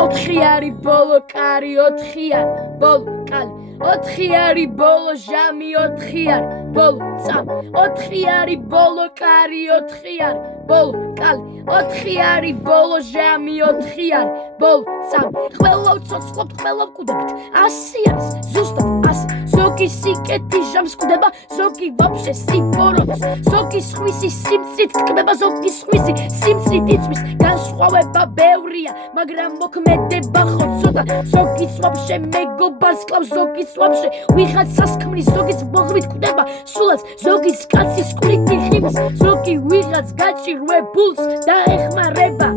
ოთხიარი ბოლო კარი, ოთხიარი ბოლო კალი, ოთხიარი ბოლო ჟამი, ოთხიარი ბოლო წამი, ოთხიარი ბოლო კარი, ოთხიარი ბოლო კალი, ოთხიარი ბოლო ჟამი, ოთხიარი ბოლო წამი. ყველა ვცოცხლობთ, ყველა ვკვდებით, ასი არის ზუსტად ასი. ზოგი სიკეთი ჟამს კვდება, ზოგი ვაფშე სიფორობს, ზოგი სხვისი სიმწრით თქმება, ზოგი სხვისი სიმწრით იწვის. განსხვავება ბევრია, მაგრამ მოქმედება ხო ცოტა. ზოგიც ვაფშე მეგობარს კლავს, ზოგიც ვაფშე ვიღაცას ქმნის, ზოგიც მოღრმით კვდება სულაც, ზოგიც კაცის კვირით იხიბს, ზოგი ვიღაც გაჭირვებულს დაეხმარება,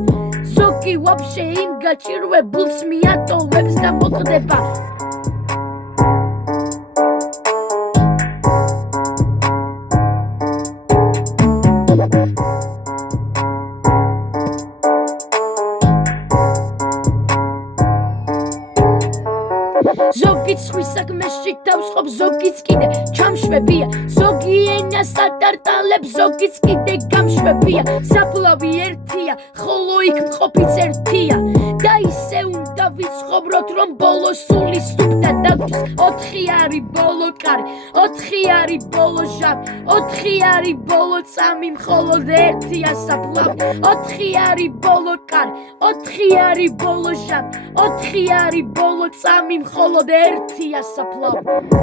ზოგი ვაფშე იმ გაჭირვებულს მიატოვებს და მოკვდება. ზოგიც ხვის საქმეში თავს ყოფს, ზოგიც კიდე ჩამშვებია, ზოგი ენას ატარტალებს, ზოგიც კიდე გამშვებია. საფლავი ერთია, ხოლო იქ მყოფიც ერთია და ისე უნდა ვიცხოვროთ, რომ ბოლოს სული სუფთა დაგვრჩეს. ოთხიარი ბოლო კარი, ოთხიარი ბოლო ჟამი, ოთხიარი ბოლო წამი, მხოლოდ ერთია საფლავი. ოთხიარი ბოლო კარი, ოთხიარი ბოლო ჟამი, ოთხიარი ბოლო წამი, მხოლოდ ერთია საფლავი.